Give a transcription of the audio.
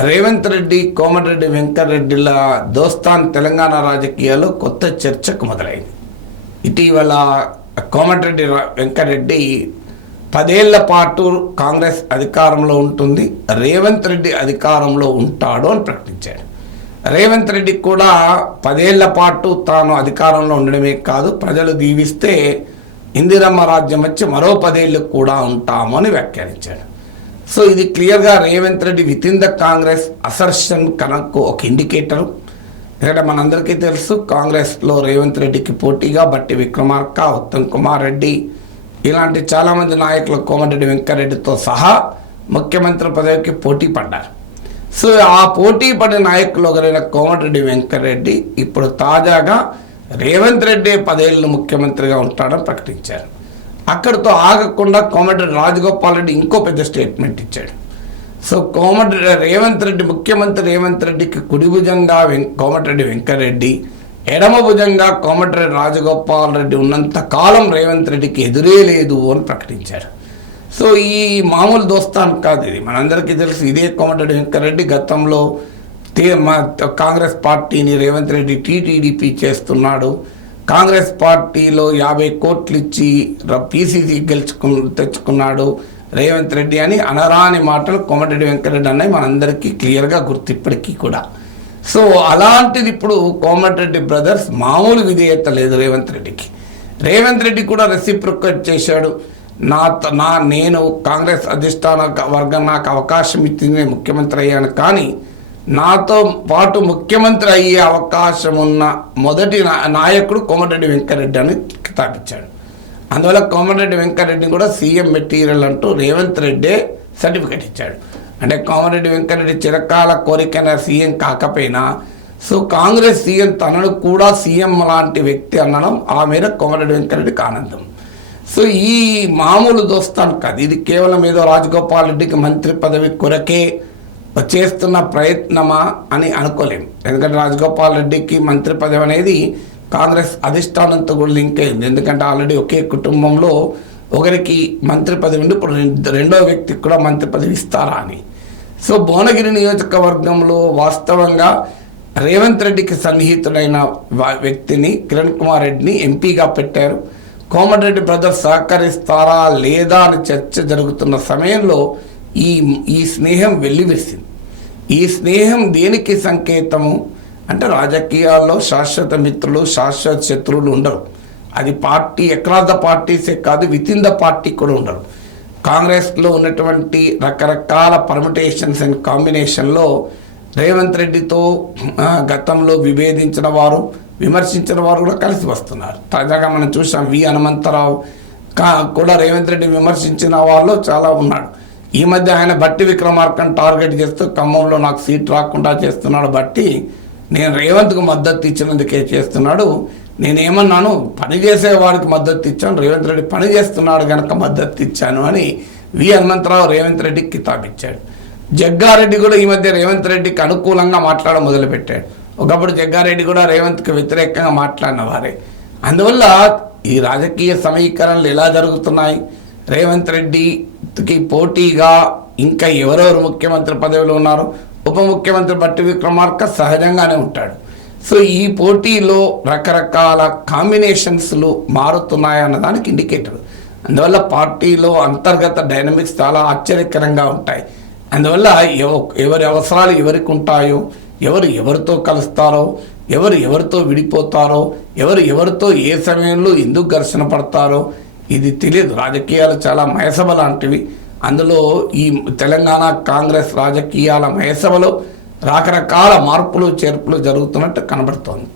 రేవంత్ రెడ్డి కోమటిరెడ్డి వెంకటరెడ్డిల దోస్తాన్ తెలంగాణ రాజకీయాలు కొత్త చర్చకు మొదలైంది. ఇటీవల కోమటిరెడ్డి వెంకటరెడ్డి పదేళ్ళ పాటు కాంగ్రెస్ అధికారంలో ఉంటుంది రేవంత్ రెడ్డి అధికారంలో ఉంటాడు అని ప్రకటించాడు. రేవంత్ రెడ్డి కూడా పదేళ్ళ పాటు తాను అధికారంలో ఉండడమే కాదు ప్రజలు దీవిస్తే ఇందిరమ్మ రాజ్యం వచ్చి మరో పదేళ్ళు కూడా ఉంటాము అని వ్యాఖ్యానించాడు. సో ఇది క్లియర్గా Revanth Reddy within the Congress assertion కనక్కు ఒక ఇండికేటర్. ఎందుకంటే మనందరికీ తెలుసు కాంగ్రెస్లో రేవంత్ రెడ్డికి పోటీగా బట్టి విక్రమార్క ఉత్తమ్ కుమార్ రెడ్డి ఇలాంటి చాలామంది నాయకులు కోమటిరెడ్డి వెంకరెడ్డితో సహా ముఖ్యమంత్రి పదవికి పోటీ పడ్డారు. సో ఆ పోటీ పడిన నాయకులు ఒకరైన కోమటిరెడ్డి వెంకరెడ్డి ఇప్పుడు తాజాగా రేవంత్ రెడ్డి పదేళ్ళు ముఖ్యమంత్రిగా ఉంటాడని ప్రకటించారు. అక్కడితో ఆగకుండా కోమటిరెడ్డి రాజగోపాల్ రెడ్డి ఇంకో పెద్ద స్టేట్మెంట్ ఇచ్చాడు. సో కోమటి రేవంత్ రెడ్డి ముఖ్యమంత్రి రేవంత్ రెడ్డికి కుడి భుజంగా వెం కోమటిరెడ్డి వెంకరెడ్డి ఎడమ భుజంగా కోమటిరెడ్డి రాజగోపాల్ రెడ్డి ఉన్నంత కాలం రేవంత్ రెడ్డికి ఎదురే లేదు అని ప్రకటించారు సో ఈ మామూలు దోస్తాన్ కాదు ఇది. మనందరికీ తెలుసు ఇదే కోమటిరెడ్డి వెంకరెడ్డి గతంలో కాంగ్రెస్ పార్టీని రేవంత్ రెడ్డి టీటీడీపీ చేస్తున్నాడు. కాంగ్రెస్ పార్టీలో యాభై కోట్లు ఇచ్చి పీసీసీ గెలుచుకు తెచ్చుకున్నాడు రేవంత్ రెడ్డి అని అనరాని మాటలు కోమటిరెడ్డి వెంకటరెడ్డి అన్నవి మనందరికీ క్లియర్గా గుర్తు ఇప్పటికీ కూడా. సో అలాంటిది ఇప్పుడు కోమటిరెడ్డి బ్రదర్స్ మామూలు విధేయత లేదు రేవంత్ రెడ్డికి. రేవంత్ రెడ్డి కూడా రెసిప్రొకేట్ చేశాడు. నా నా నేను కాంగ్రెస్ అధిష్టాన వర్గం నాకు అవకాశం ఇచ్చింది ముఖ్యమంత్రి అయ్యాను. కానీ నాతో పాటు ముఖ్యమంత్రి అయ్యే అవకాశం ఉన్న మొదటి నాయకుడు కోమటిరెడ్డి వెంకరెడ్డి అని స్థాపించాడు. అందువల్ల కోమటిరెడ్డి వెంకరెడ్డి కూడా సీఎం మెటీరియల్ అంటూ రేవంత్ రెడ్డే సర్టిఫికెట్ ఇచ్చాడు. అంటే కోమటిరెడ్డి వెంకరెడ్డి చిరకాల కోరికైన సీఎం కాకపోయినా సో కాంగ్రెస్ సీఎం తనను కూడా సీఎం లాంటి వ్యక్తి అనడం ఆ మేర కోమటిరెడ్డి వెంకరెడ్డికి ఆనందం. సో ఈ మామూలు దోస్తాను కాదు. ఇది కేవలం ఏదో రాజగోపాల్ రెడ్డికి మంత్రి పదవి కొరకే చేస్తున్న ప్రయత్నమా అని అనుకోలేము ఎందుకంటే రాజగోపాల్ రెడ్డికి మంత్రి పదవి అనేది కాంగ్రెస్ అధిష్టానంతో కూడా లింక్ అయింది. ఎందుకంటే ఆల్రెడీ ఒకే కుటుంబంలో ఒకరికి మంత్రి పదవి ఉండి ఇప్పుడు రెండు- రెండో వ్యక్తికి కూడా మంత్రి పదవి ఇస్తారా అని. సో భువనగిరి నియోజకవర్గంలో వాస్తవంగా రేవంత్ రెడ్డికి సన్నిహితుడైన వ్యక్తిని కిరణ్ కుమార్ రెడ్డిని ఎంపీగా పెట్టారు. కోమటిరెడ్డి బ్రదర్స్ సహకరిస్తారా లేదా అని చర్చ జరుగుతున్న సమయంలో ఈ ఈ స్నేహం వెల్లివిరిసింది. ఈ స్నేహం దేనికి సంకేతము? అంటే రాజకీయాల్లో శాశ్వత మిత్రులు శాశ్వత శత్రువులు ఉండరు. అది పార్టీ అక్రాస్ ద పార్టీసే కాదు విత్ ఇన్ ద పార్టీ కూడా ఉండరు. కాంగ్రెస్లో ఉన్నటువంటి రకరకాల పర్మిటేషన్స్ అండ్ కాంబినేషన్లో రేవంత్ రెడ్డితో గతంలో విభేదించిన వారు విమర్శించిన వారు కూడా కలిసి వస్తున్నారు. తాజాగా మనం చూసాం వి హనుమంతరావు కా కూడా రేవంత్ రెడ్డి విమర్శించిన వాళ్ళు చాలా ఉన్నాడు ఈ మధ్య ఆయన బట్టి విక్రమార్కను టార్గెట్ చేస్తూ ఖమ్మంలో నాకు సీట్ రాకుండా చేస్తున్నాడు బట్టి నేను రేవంత్కు మద్దతు ఇచ్చినందుకే చేస్తున్నాడు. నేనేమన్నాను పని చేసే వారికి మద్దతు ఇచ్చాను రేవంత్ రెడ్డి పని చేస్తున్నాడు కనుక మద్దతు ఇచ్చాను అని వి హనుమంతరావు రేవంత్ రెడ్డికి కితాబ్ ఇచ్చాడు జగ్గారెడ్డి కూడా ఈ మధ్య రేవంత్ రెడ్డికి అనుకూలంగా మాట్లాడడం మొదలుపెట్టాడు. ఒకప్పుడు జగ్గారెడ్డి కూడా రేవంత్కి వ్యతిరేకంగా మాట్లాడిన వారే. అందువల్ల ఈ రాజకీయ సమీకరణలు ఎలా జరుగుతున్నాయి? రేవంత్ రెడ్డి కి పోటీగా ఇంకా ఎవరెవరు ముఖ్యమంత్రి పదవిలో ఉన్నారు ఉప ముఖ్యమంత్రి బట్టి విక్రమార్క సహజంగానే ఉంటాడు. సో ఈ పోటీలో రకరకాల కాంబినేషన్స్లు మారుతున్నాయన్న దానికి ఇండికేటర్. అందువల్ల పార్టీలో అంతర్గత డైనమిక్స్ చాలా ఆశ్చర్యకరంగా ఉంటాయి. అందువల్ల ఎవ- ఎవరి అవసరాలు ఎవరికి ఉంటాయో ఎవరు ఎవరితో కలుస్తారో ఎవరు ఎవరితో విడిపోతారో ఎవరు ఎవరితో ఏ సమయంలో ఎందుకు ఘర్షణ పడతారో ఇది తెలియదు. రాజకీయాలు చాలా మయసభ లాంటివి. అందులో ఈ తెలంగాణ కాంగ్రెస్ రాజకీయాల మయసభలో రకరకాల మార్పులు చేర్పులు జరుగుతున్నట్టు కనబడుతోంది.